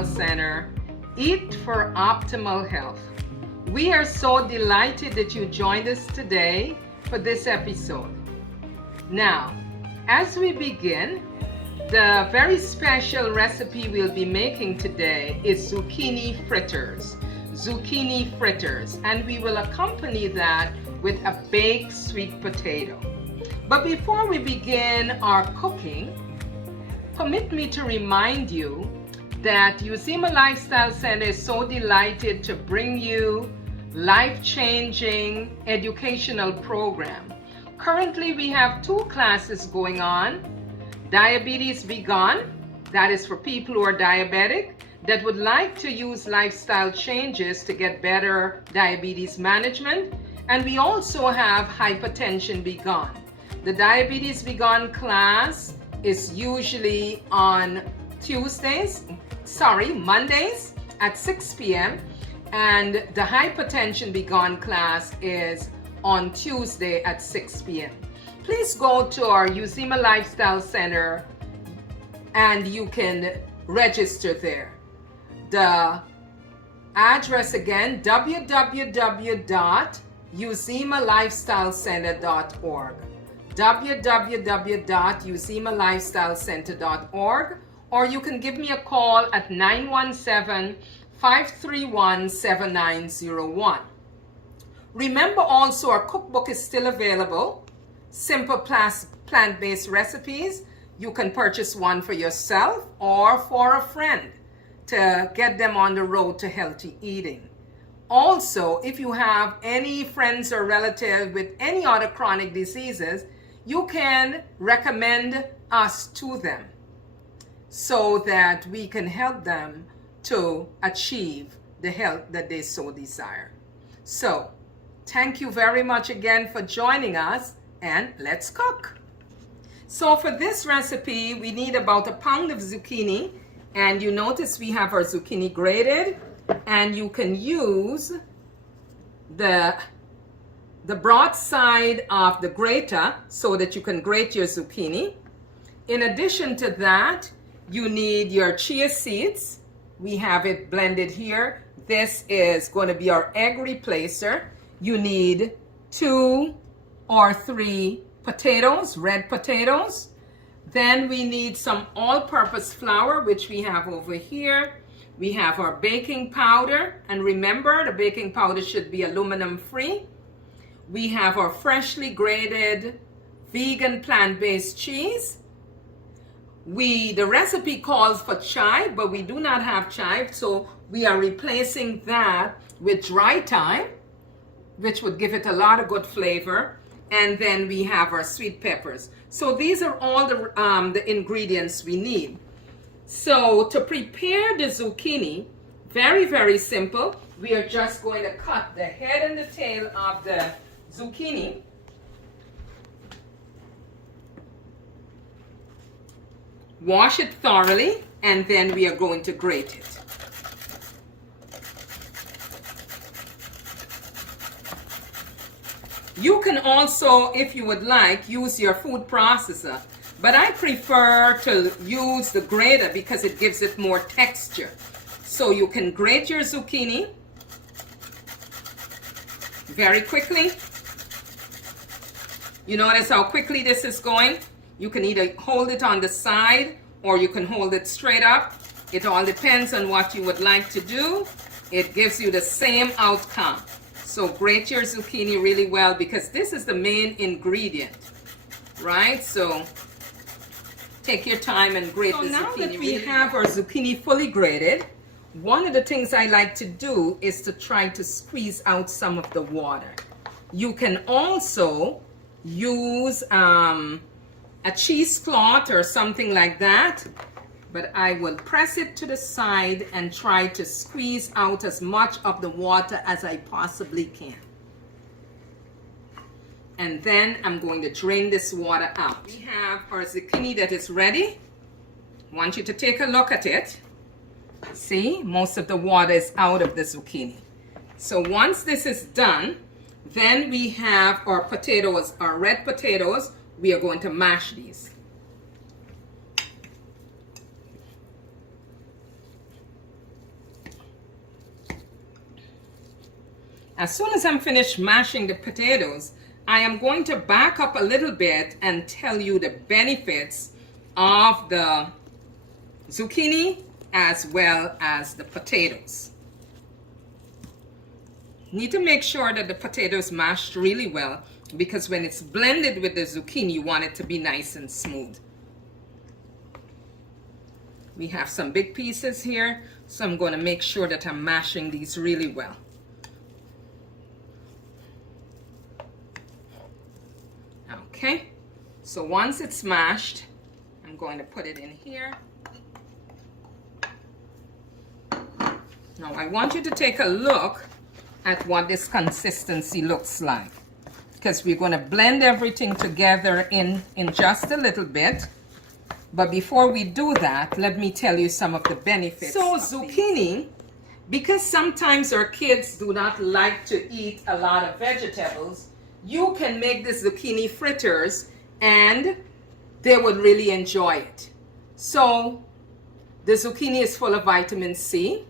Lifestyle Center, Eat for Optimal Health. We are so delighted that you joined us today for this episode. Now, as we begin, the very special recipe we'll be making today is zucchini fritters. Zucchini fritters, and we will accompany that with a baked sweet potato. But before we begin our cooking, permit me to remind you that Uzima Lifestyle Center is so delighted to bring you life-changing educational program. Currently, we have 2 classes going on. Diabetes Be Gone, that is for people who are diabetic that would like to use lifestyle changes to get better diabetes management. And we also have Hypertension Be Gone. The Diabetes Be Gone class is usually on Mondays at 6 p.m. and the Hypertension Be Gone class is on Tuesday at 6 p.m. Please go to our Uzima Lifestyle Center and you can register there. The address again, www.uzimalifestylecenter.org, www.uzimalifestylecenter.org, or you can give me a call at 917-531-7901. Remember also our cookbook is still available. Simple plant-based recipes. You can purchase one for yourself or for a friend to get them on the road to healthy eating. Also, if you have any friends or relatives with any other chronic diseases, you can recommend us to them so that we can help them to achieve the health that they so desire. So, thank you very much again for joining us, and let's cook. So for this recipe, we need about a pound of zucchini, and you notice we have our zucchini grated, and you can use the broad side of the grater so that you can grate your zucchini. In addition to that, you need your chia seeds. We have it blended here. This is going to be our egg replacer. You need 2 or 3 potatoes, red potatoes. Then we need some all-purpose flour, which we have over here. We have our baking powder, and remember, the baking powder should be aluminum-free. We have our freshly grated vegan plant-based cheese. The recipe calls for chive, but we do not have chive, so we are replacing that with dry thyme, which would give it a lot of good flavor. And then we have our sweet peppers. So these are all the ingredients we need. So to prepare the zucchini, very, very simple. We are just going to cut the head and the tail of the zucchini. Wash it thoroughly, and then we are going to grate it. You can also, if you would like, use your food processor, but I prefer to use the grater because it gives it more texture. So you can grate your zucchini very quickly. You notice how quickly this is going? You can either hold it on the side or you can hold it straight up. It all depends on what you would like to do. It gives you the same outcome. So grate your zucchini really well because this is the main ingredient, right? So take your time and grate the zucchini. So now that we have our zucchini fully grated, one of the things I like to do is to try to squeeze out some of the water. You can also use a cheesecloth or something like that, but I will press it to the side and try to squeeze out as much of the water as I possibly can. And then I'm going to drain this water out. We have our zucchini that is ready. I want you to take a look at it. See, most of the water is out of the zucchini. So once this is done, then we have our potatoes, our red potatoes. We are going to mash these. As soon as I'm finished mashing the potatoes, I am going to back up a little bit and tell you the benefits of the zucchini as well as the potatoes. Need to make sure that the potatoes mashed really well, because when it's blended with the zucchini, you want it to be nice and smooth. We have some big pieces here, so I'm going to make sure that I'm mashing these really well. Okay, so once it's mashed, I'm going to put it in here. Now I want you to take a look at what this consistency looks like, because we're going to blend everything together in just a little bit. But before we do that, let me tell you some of the benefits. So zucchini, because sometimes our kids do not like to eat a lot of vegetables, you can make the zucchini fritters and they would really enjoy it. So the zucchini is full of vitamin C.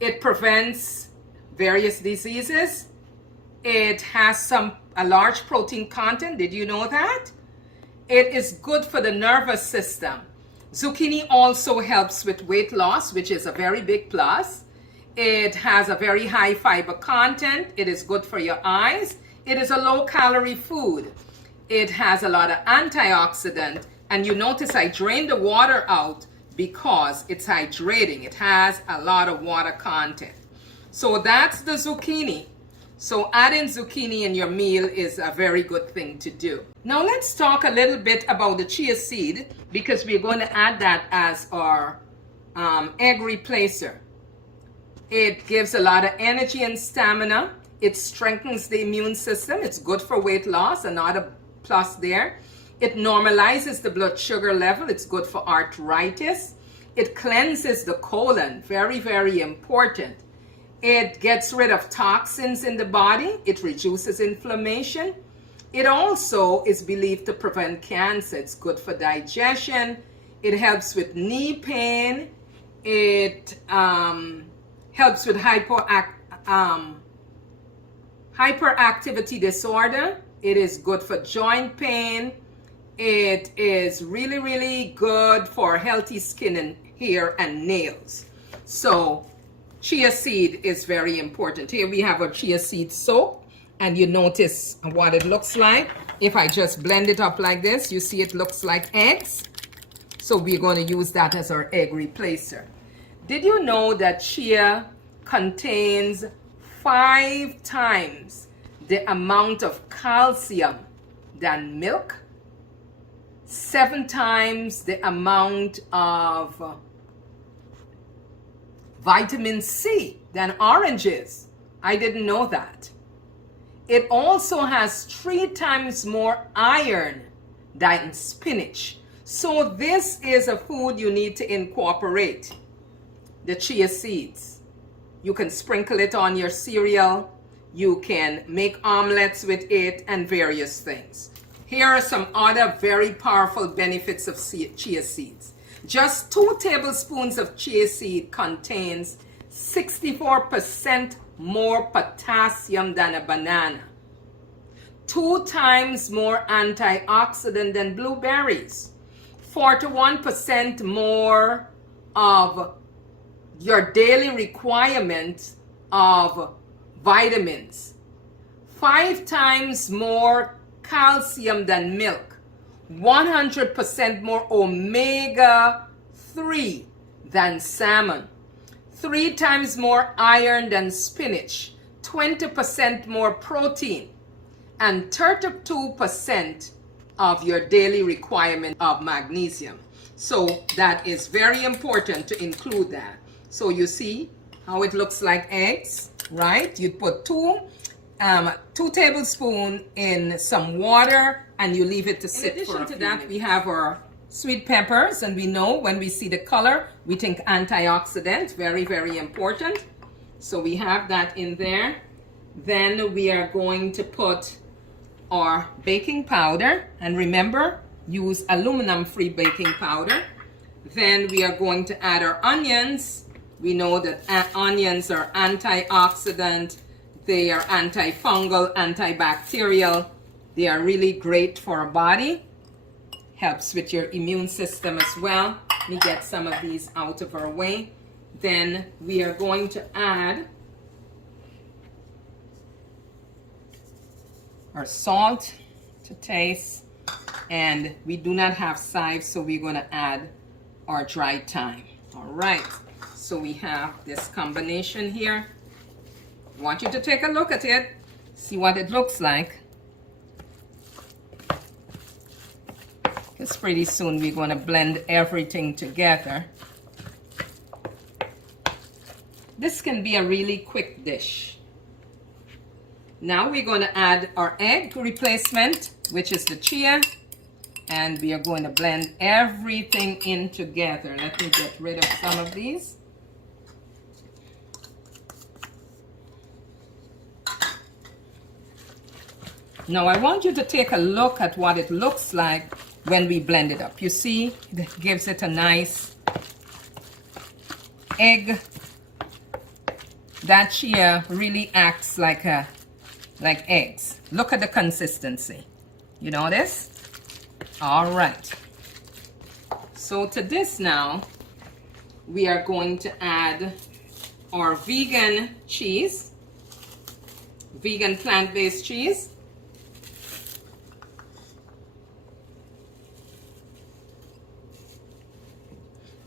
It prevents various diseases. It has a large protein content. Did you know that? It is good for the nervous system. Zucchini also helps with weight loss, which is a very big plus. It has a very high fiber content. It is good for your eyes. It is a low-calorie food. It has a lot of antioxidant. And you notice I drained the water out because it's hydrating. It has a lot of water content. So that's the zucchini. So adding zucchini in your meal is a very good thing to do. Now let's talk a little bit about the chia seed, because we're going to add that as our egg replacer. It gives a lot of energy and stamina. It strengthens the immune system. It's good for weight loss, another plus there. It normalizes the blood sugar level. It's good for arthritis. It cleanses the colon, very, very important. It gets rid of toxins in the body. It reduces inflammation. It also is believed to prevent cancer. It's good for digestion. It helps with knee pain. It helps with hyperactivity disorder. It is good for joint pain. It is really, really good for healthy skin and hair and nails. So chia seed is very important. Here we have a chia seed soak, and you notice what it looks like. If I just blend it up like this, you see it looks like eggs. So we're going to use that as our egg replacer. Did you know that chia contains 5 times the amount of calcium than milk, 7 times the amount of vitamin C than oranges? I didn't know that. It also has 3 times more iron than spinach. So this is a food you need to incorporate, the chia seeds. You can sprinkle it on your cereal. You can make omelets with it and various things. Here are some other very powerful benefits of chia seeds. Just 2 tablespoons of chia seed contains 64% more potassium than a banana. 2 times more antioxidant than blueberries. 41% more of your daily requirement of vitamins. 5 times more calcium than milk. 100% more omega-3 than salmon. 3 times more iron than spinach. 20% more protein. And 32% of your daily requirement of magnesium. So that is very important to include that. So you see how it looks like eggs, right? You put 2 tablespoons in some water and you leave it to sit. In addition to that, we have our sweet peppers, and we know when we see the color, we think antioxidant, very, very important. So we have that in there. Then we are going to put our baking powder, and remember, use aluminum-free baking powder. Then we are going to add our onions. We know that onions are antioxidant, They are antifungal, antibacterial. They are really great for our body. Helps with your immune system as well. Let me get some of these out of our way. Then we are going to add our salt to taste. And we do not have chives, so we're going to add our dried thyme. All right. So we have this combination here. I want you to take a look at it. See what it looks like. Because pretty soon we're going to blend everything together. This can be a really quick dish. Now we're going to add our egg replacement, which is the chia. And we are going to blend everything in together. Let me get rid of some of these. Now I want you to take a look at what it looks like when we blend it up. You see, it gives it a nice egg. That chia really acts like eggs. Look at the consistency. You notice? All right. So to this now, we are going to add our vegan cheese, vegan plant-based cheese.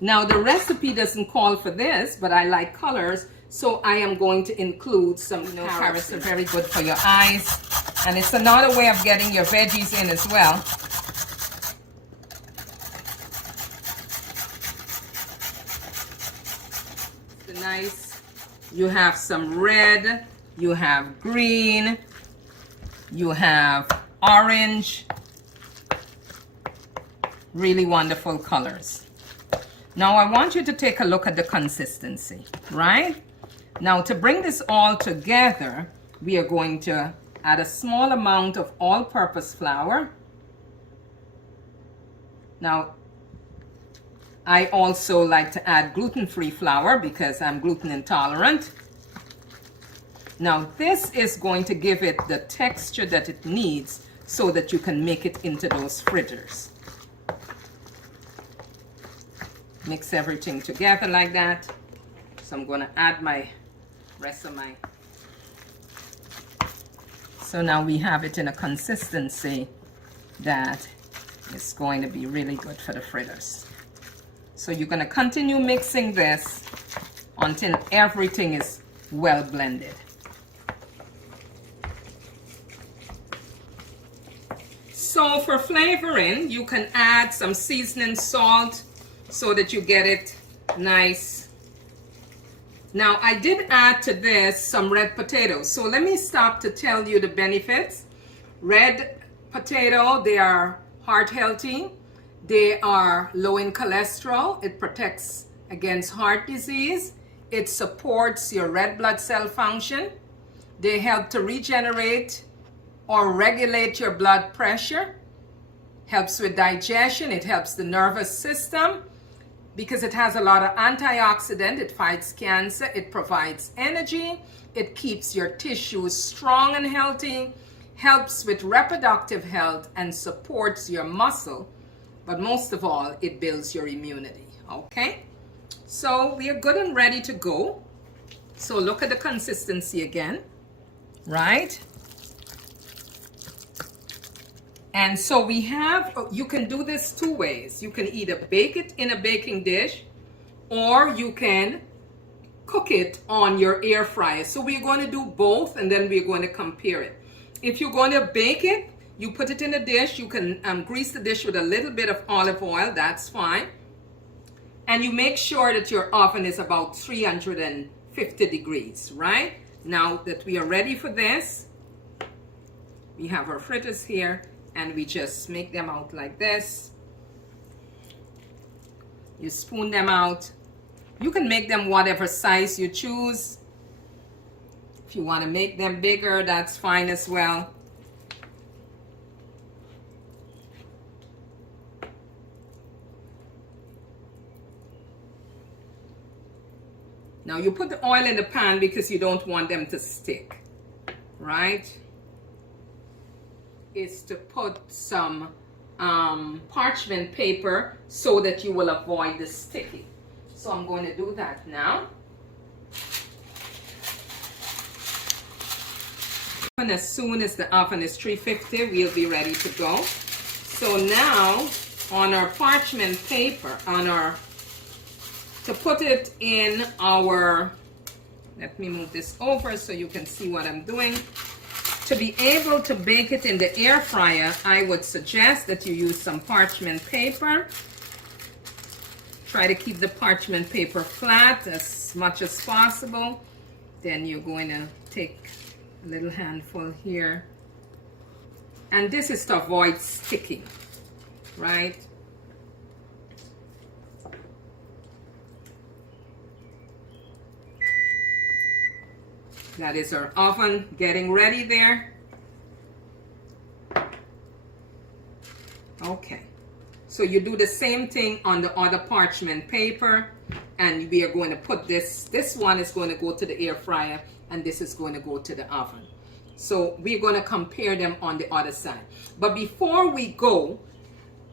Now the recipe doesn't call for this, but I like colors, so I am going to include some carrots. Are very good for your eyes, and it's another way of getting your veggies in as well. It's nice. You have some red, you have green, you have orange. Really wonderful colors. Now I want you to take a look at the consistency, right? Now to bring this all together, we are going to add a small amount of all-purpose flour. Now, I also like to add gluten-free flour because I'm gluten intolerant. Now this is going to give it the texture that it needs so that you can make it into those fritters. Mix everything together like that. So I'm going to add my rest of my. So now we have it in a consistency that is going to be really good for the fritters. So you're going to continue mixing this until everything is well blended. So for flavoring, you can add some seasoning salt so that you get it nice. Now I did add to this some red potatoes. So let me stop to tell you the benefits. Red potato, they are heart healthy. They are low in cholesterol. It protects against heart disease. It supports your red blood cell function. They help to regenerate or regulate your blood pressure. Helps with digestion. It helps the nervous system. Because it has a lot of antioxidant, it fights cancer, it provides energy, it keeps your tissues strong and healthy, helps with reproductive health, and supports your muscle. But most of all, it builds your immunity, okay? So we are good and ready to go. So look at the consistency again, right? And so we have, you can do this two ways. You can either bake it in a baking dish or you can cook it on your air fryer. So we're going to do both and then we're going to compare it. If you're going to bake it, you put it in a dish. You can grease the dish with a little bit of olive oil. That's fine. And you make sure that your oven is about 350 degrees, right? Now that we are ready for this, we have our fritters here. And we just make them out like this. You spoon them out. You can make them whatever size you choose. If you want to make them bigger, that's fine as well. Now you put the oil in the pan because you don't want them to stick. right, is to put some parchment paper so that you will avoid the sticking. So I'm going to do that now. And as soon as the oven is 350, we'll be ready to go. So now on our parchment paper, to put it in our, let me move this over so you can see what I'm doing. To be able to bake it in the air fryer, I would suggest that you use some parchment paper. Try to keep the parchment paper flat as much as possible. Then you're going to take a little handful here. And this is to avoid sticking, right? That is our oven getting ready there. Okay, so you do the same thing on the other parchment paper, and we are going to put this one is going to go to the air fryer, and this is going to go to the oven. So we're going to compare them on the other side. But before we go,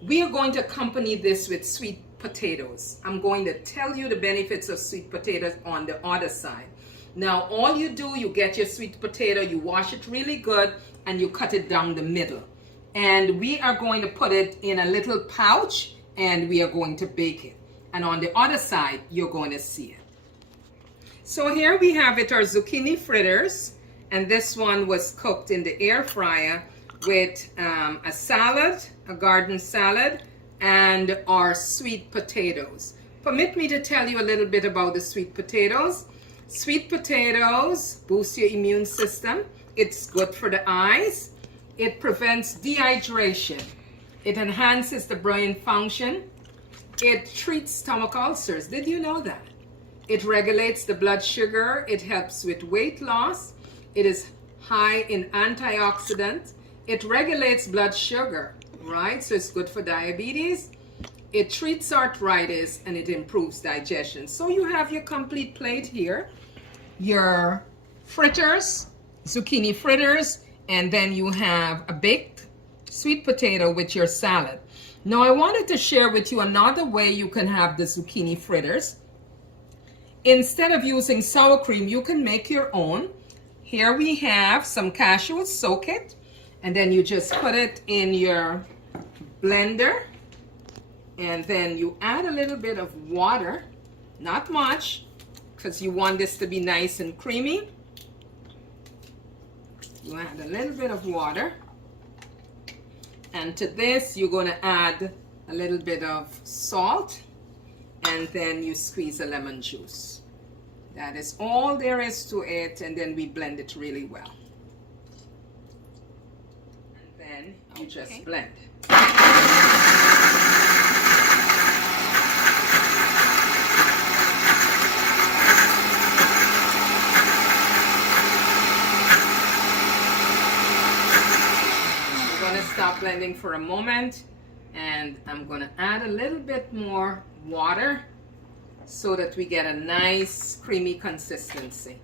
we are going to accompany this with sweet potatoes. I'm going to tell you the benefits of sweet potatoes on the other side. Now, all you do, you get your sweet potato, you wash it really good, and you cut it down the middle. And we are going to put it in a little pouch, and we are going to bake it. And on the other side, you're going to see it. So here we have it, our zucchini fritters. And this one was cooked in the air fryer with a salad, a garden salad, and our sweet potatoes. Permit me to tell you a little bit about the sweet potatoes. Sweet potatoes boost your immune system. It's good for the eyes. It prevents dehydration. It enhances the brain function. It treats stomach ulcers. Did you know that? It regulates the blood sugar. It helps with weight loss. It is high in antioxidants. It regulates blood sugar, right? So it's good for diabetes. It treats arthritis, and it improves digestion. So you have your complete plate here. Your fritters, zucchini fritters, and then you have a baked sweet potato with your salad. Now I wanted to share with you another way you can have the zucchini fritters. Instead of using sour cream, you can make your own. Here we have some cashews, soak it, and then you just put it in your blender, and then you add a little bit of water, not much, because you want this to be nice and creamy. You add a little bit of water, and to this you're going to add a little bit of salt, and then you squeeze a lemon juice. That is all there is to it, and then we blend it really well. And then you just blend. Stop blending for a moment, and I'm going to add a little bit more water so that we get a nice creamy consistency.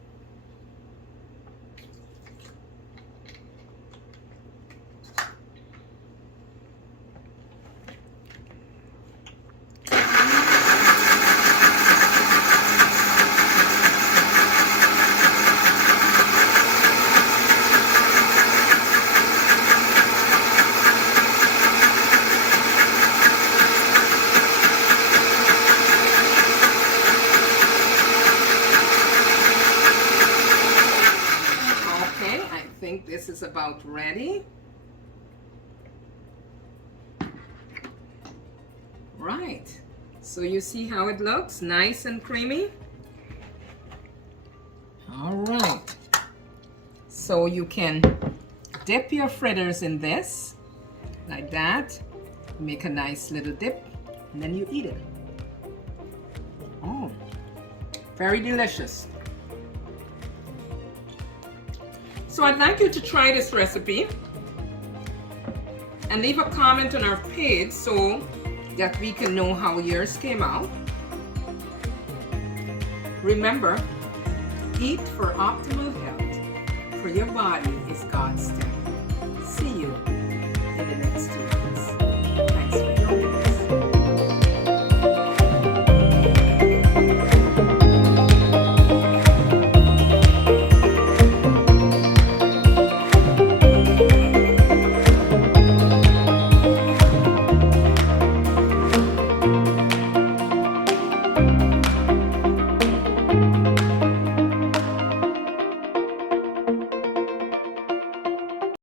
This is about ready. Right, so you see how it looks, nice and creamy. All right, so you can dip your fritters in this like that, make a nice little dip, and then you eat it. Oh, very delicious. So I'd like you to try this recipe and leave a comment on our page so that we can know how yours came out. Remember, eat for optimal health. for your body is God's temple. See you